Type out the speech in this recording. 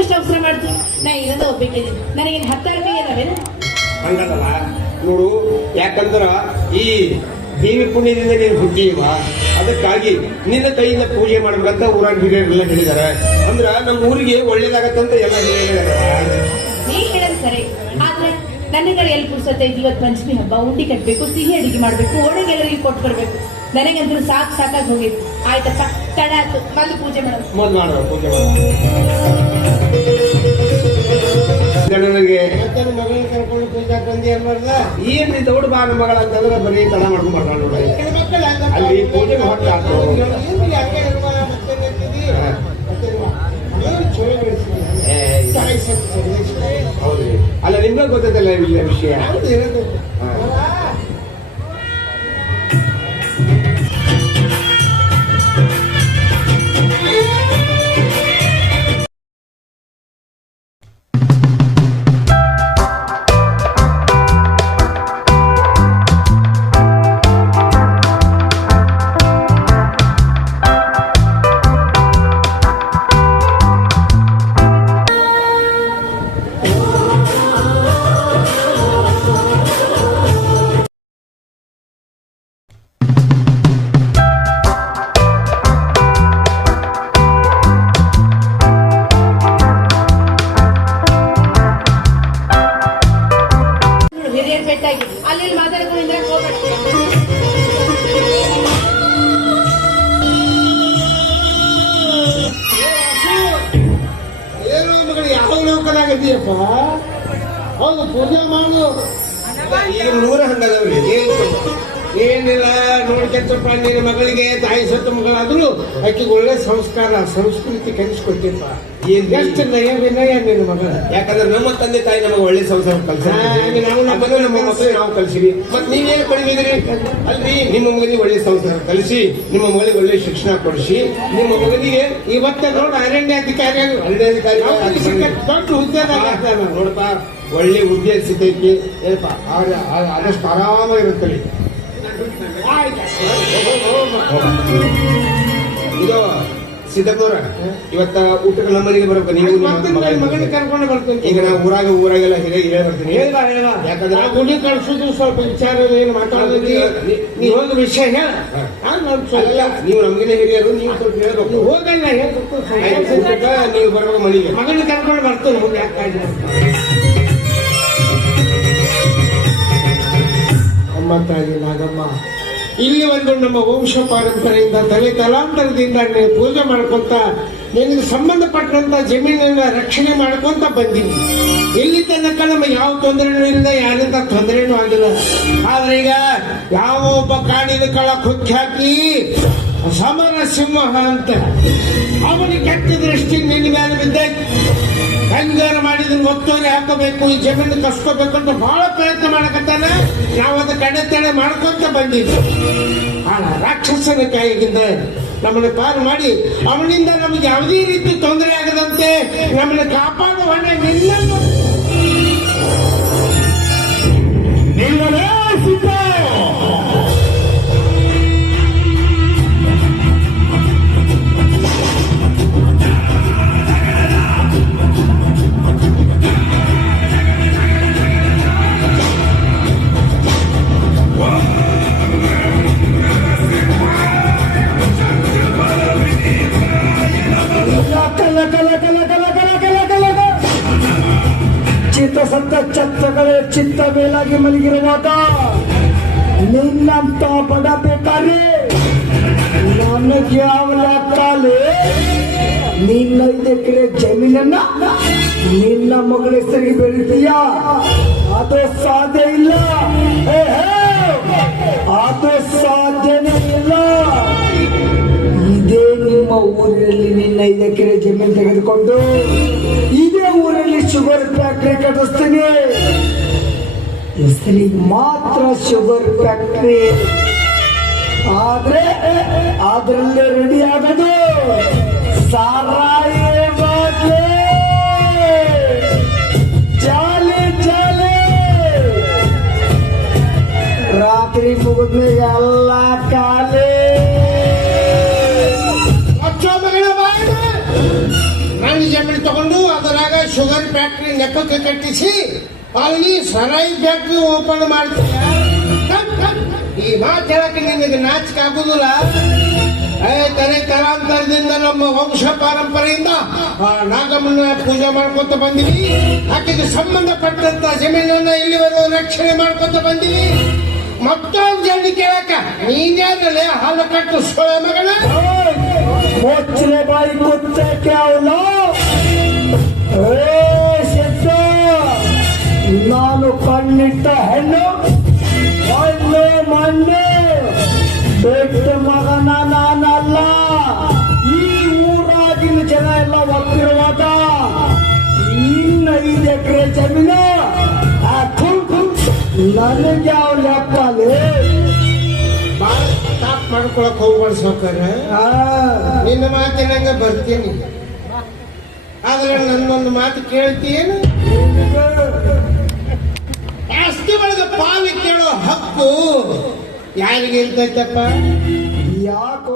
ಸಾಕಷ್ಟು ಅವಸರ ಮಾಡ್ತು. ನಾ ಇರೋದ ಹೋಗ್ಬೇಕಿದ್ದೀನಿ ನನಗೇನು ಹತ್ತಾರು ರೂಪಾಯಿ ಇದಾವೇನು ಹಂಗಲ್ಲ ನೋಡು ಯಾಕಂದ್ರೆ ಈ ದೇವಿ ಪುಣ್ಯದಿಂದ ನೀನು ಹುಟ್ಟಿವ ಅದಕ್ಕಾಗಿ ನಿನ್ನ ಕೈಯಿಂದ ಪೂಜೆ ಮಾಡ್ಬೇಕಂತ ಊರಾಗ ಹಿರಿಯರೆಲ್ಲ ಹೇಳಿದ್ದಾರೆ ಅಂದ್ರ ನಮ್ಮ ಊರಿಗೆ ಒಳ್ಳೇದಾಗತ್ತಂತ ಎಲ್ಲ ಹೇಳಿದ್ದಾರೆ ನೀ ಹೇಳೋದು ಸರಿ. ಆದ್ರೆ ನನಗೆ ಎಲ್ಲಿ ಪುರ್ಸತ್ತೆ ಇದು ಇವತ್ತು ಪಂಚಮಿ ಹಬ್ಬ ಉಂಡಿ ಕಟ್ಟಬೇಕು ಸಿಹಿ ಅಡಿಗೆ ಮಾಡಬೇಕು ಒಣಗೆ ಎಲ್ಲರಿಗೆ ಕೊಟ್ಟು ಬರಬೇಕು. ನನಗಂತೂ ಸಾಕು ಸಾಕಾಗಿ ಹೋಗಿತ್ತು ಆಯ್ತಪ್ಪ ತಡ ಆಯ್ತು. ಮೊದಲು ಪೂಜೆ ನನ್ನ ಮಗಳನ್ನ ಕರ್ಕೊಂಡು ಪೂಜಾ ಬಂದಿ ಏನ್ ಮಾಡ್ದ? ಏನ್ ನೀ ದೌಡ್ ಬಾ ನಮ್ಮ ಮಗಳ ಅಂತಂದ್ರೆ ಬರೀ ತಡ ಮಾಡ್ಕೊಂಡು ಬರ್ತಾಳ ನೋಡಿ ಅಲ್ಲಿ ಪೂಜೆ ಹೊಟ್ಟೆ ಹಂಗೆ ಇರ್ಬಾರ ಮತ್ತೆ ಗೊತ್ತಿಲ್ಲ ವಿಷಯ? ಏನೋ ಮಗಳು ಯಾವ ಲೋಕನಾಗಿದ್ದೀಯಪ್ಪ? ಹೌದು ಪೂಜೆ ಮಾಡು. ಈಗ ನೂರ ಹಂಗದವ್ರಿ ಏನ್ ಏನಿಲ್ಲ ನೋಡ್ಕೊಂತಪ್ಪ ನಿನ್ನ ಮಗಳಿಗೆ ತಾಯಿ ಸತ್ತ ಮಗಳಾದ್ರು ಆಕೆಗೆ ಒಳ್ಳೆ ಸಂಸ್ಕಾರ ಸಂಸ್ಕೃತಿ ಕಲಿಸ್ಕೊಟ್ಟಿಪ್ಪ. ಏನ್ ಎಷ್ಟು ನಯ ವಿನಯ ನಿನ್ನ ಮಗಳ. ಯಾಕಂದ್ರೆ ನಮ್ಮ ತಂದೆ ತಾಯಿ ನಮಗೆ ಒಳ್ಳೆ ಸಂಸ್ಕಾರ ಕಲ್ಸ ನಾವು ನಮ್ಮ ನಮ್ಮ ಮಕ್ಕಳಿಗೆ ನಾವು ಕಲ್ಸಿವಿ ಮತ್ ನೀವೇನು ಪಡೆದಿದ್ರಿ ಅಲ್ಲಿ ನಿಮ್ಮ ಮಗನಿಗೆ ಒಳ್ಳೆ ಸಂಸಾರ ಕಲಿಸಿ ನಿಮ್ಮ ಮಗಳಿಗೆ ಒಳ್ಳೆ ಶಿಕ್ಷಣ ಕೊಡಿಸಿ ನಿಮ್ಮ ಮಗನಿಗೆ ಇವತ್ತ ನೋಡ ಅರಣ್ಯ ಅಧಿಕಾರಿ ಅರಣ್ಯಾಧಿಕಾರಿ ಅಧಿಕಾರಿ ಸಿಕ್ಕ ದೊಡ್ಡ ಉದ್ಯೋಗ ನೋಡಪ್ಪ ಒಳ್ಳೆ ಹುದ್ದೆ ಸಿಗ್ತೈತಿ ಏನಪ್ಪ ಆದಷ್ಟು ಆರಾಮ ಇರುತ್ತಲ್ಲಿ. ಆಯ್ತು. ಇದು ಸಿದ್ದಪ್ಪನವ್ರ ಇವತ್ತ ಊಟಕ್ಕೆ ನಮ್ಮ ಮನೆಗೆ ಬರ್ಬೇಕು ನೀವು ಮಗನ ಕರ್ಕೊಂಡು ಬರ್ತೀನಿ ಈಗ ನಾವು ಊರಾಗ ಊರಾಗೆಲ್ಲ ಹಿರಿಯ ಹಿರಿಯ ಬರ್ತೀನಿ ಯಾಕಂದ್ರೆ- ಗುಡಿ ಕಳ್ಸೋದು ಸ್ವಲ್ಪ ವಿಚಾರ ಏನು ಮಾತಾಡೋದು ನೀ- ಒಂದು ವಿಷಯ ಹೇಳ. ನೀವು ನಮ್ಗಿನ ಹಿರಿಯರು ನೀವು ಸ್ವಲ್ಪ ಹೇಳ್ಬೇಕು. ನೀವು ಹೋಗಲ್ಲ ಹೇಳ್ಬೇಕು. ನೀವು ಬರ್ಬೇಕು ಮನೆಗೆ. ಮಗನ ಕರ್ಕೊಂಡು ಬರ್ತೀನಿ ಮುಂದೆ ಅಮ್ಮ ತಾಯಿ ನಾಗಮ್ಮ ಇಲ್ಲಿ ಒಂದು ನಮ್ಮ ವಂಶ ಪಾರಂಪರೆಯಿಂದ ತಲೆ ತಲಾಂತರದಿಂದ ನೀವು ಪೂಜೆ ಮಾಡ್ಕೊಂತ, ನಿನಗೆ ಸಂಬಂಧಪಟ್ಟಂತ ಜಮೀನನ್ನ ರಕ್ಷಣೆ ಮಾಡ್ಕೊಂತ ಬಂದೀನಿ ಇಲ್ಲಿ ತನಕ ನಮಗೆ ಯಾವ ತೊಂದರೆನೂ ಇಲ್ಲ, ಯಾರಿಂದ ತೊಂದರೆನೂ ಆಗಿಲ್ಲ. ಈಗ ಯಾವ ಒಬ್ಬ ಕಾಡಿನ ಕಳ ಕುಕ್ಕಿ ಹಾಕಿ ಸಮರ ಸಿಂಹ ಅಂತ ಅವನ ಕೆಟ್ಟ ದೃಷ್ಟಿ ನಿನ್ನ ಮೇಲೆ ಬಿದ್ದೆ. ಕಂಗಾರ ಮಾಡಿದ ಒತ್ತುವರಿ ಹಾಕಬೇಕು, ಈ ಜಮೀನು ಅಂತ ಬಹಳ ಪ್ರಯತ್ನ ಮಾಡಕತ್ತಾನ. ನಾವು ಕಡೆ ತಡೆ ಮಾಡ್ಕೊಂತ ಬಂದಿದ್ವಿ. ಆ ರಾಕ್ಷಸನ ಕೈಗಿಂದ ನಮ್ಮನ್ನು ಪಾರು ಮಾಡಿ, ಅವನಿಂದ ನಮಗೆ ಯಾವುದೇ ರೀತಿ ತೊಂದರೆ ಆಗದಂತೆ ನಮ್ಮನ್ನು ಕಾಪಾಡುವ ಹೊಣೆ ಚಿತ್ತ ಮೇಲಾಗಿ ಮಲಗಿರುವಾಗ ನಿನ್ನಂತ ಬಡ ಬೇಕಾರೆ, ನನಗೆ ಅವಲೇ ನಿನ್ನ ನಿನ್ನೈದು ಎಕರೆ ಜಮೀನನ್ನ ನಿನ್ನ ಮಗಳ ಹೆಸರಿಗೆ ಬೆಳಿತೀಯ? ಅದು ಸಾಧ್ಯ ಇಲ್ಲ. ಅದು ಸಾಧ್ಯನೇ ಇಲ್ಲ. ಇದೇ ನಿಮ್ಮ ಊರಿನಲ್ಲಿ ನಿನ್ನ ಐದು ಎಕರೆ ಜಮೀನು ತೆಗೆದುಕೊಂಡು, ಇದೇ ಊರಲ್ಲಿ ಶುಗರ್ ಫ್ಯಾಕ್ಟ್ರಿ ಕಟ್ಟಿಸ್ತೀನಿ. ಹೆಸರಿಗೆ ಮಾತ್ರ ಶುಗರ್ ಫ್ಯಾಕ್ಟರಿ ಆದ್ರೆ ಅದರಲ್ಲೇ ರೆಡಿ ಆಗೋದು ಸಾರಾಯಿ ಬಾಟ್ಲಿ. ಜಾಲಿ ಜಾಲಿ ರಾತ್ರಿ ಮುಗಿದ್ಮೇಲೆ ಎಲ್ಲ ಖಾಲಿ ಅಚ್ಚೋ ಮಗಳ ಬಾಯಿ ನನ್ನ ಜಮೀನು ತಗೊಂಡು ಅದರ ಫ್ಯಾಕ್ಟ್ರಿ ನೆಪಕ್ಕೆ ಕಟ್ಟಿಸಿ ಅಲ್ಲಿ ಸರೈ ಫ್ಯಾಕ್ಟ್ರಿ ಓಪನ್ ಮಾಡ್ತೀಯ ಈ ಮಾತು ಹೇಳಕ್ಕೆ ನಿನಗೆ ನಾಚಿಕೆ ಆಗುದಿಲ್ಲ? ತಲೆ ತಲಾಂತರದಿಂದ ನಮ್ಮ ವಂಶ ಪರಂಪರೆಯಿಂದ ನಾಗಮ್ಮನ ಪೂಜೆ ಮಾಡ್ಕೊತ ಬಂದಿವಿ. ಆಕೆಗೆ ಸಂಬಂಧಪಟ್ಟಂತ ಜಮೀನನ್ನ ಇಲ್ಲಿವರೆಗೂ ರಕ್ಷಣೆ ಮಾಡ್ಕೊತ ಬಂದಿವಿ. ಮತ್ತೊಂದು ಜನ ಕೇಳಕ ನೀನೇ ಹಾಲು ಕಟ್ಟು ಸೊಳ ಮಗನ? ಬಾಯಿ ಕಣ್ಣಿಟ್ಟ ಹೆಣ್ಣು? ಮೊನ್ನೆ ಮಣ್ಣು. ದೊಡ್ಡ ಮಗನ ನಾನಲ್ಲ. ಈ ಊರಾಗಿನ ಜನ ಎಲ್ಲ ಒಪ್ಪಿರುವಾಗ ಇನ್ನ ಐದು ಎಕರೆ ಜಮೀನು. ನನಗೆ ಯಾವ ಲೆಕ್ಕಲೇ ಬಾಳ ತಾಪ್ ಮಾಡ್ಕೊಳಕ್ ಹೋಗ್ಬಾರ್ದು ಸಾವ್ಕಾರ ಆ. ನಿನ್ನ ಮಾತಿನಂಗ ಬರ್ತೀನಿ. ಆದ್ರೆ ನನ್ನೊಂದು ಮಾತು ಕೇಳ್ತೀಯೇನು? ಆಸ್ತಿ ಒಳಗ ಪಾಲು ಕೇಳೋ ಹಕ್ಕು ಯಾರಿಗೆ ಇರ್ತೈತಪ್ಪ? ಯಾಕೋ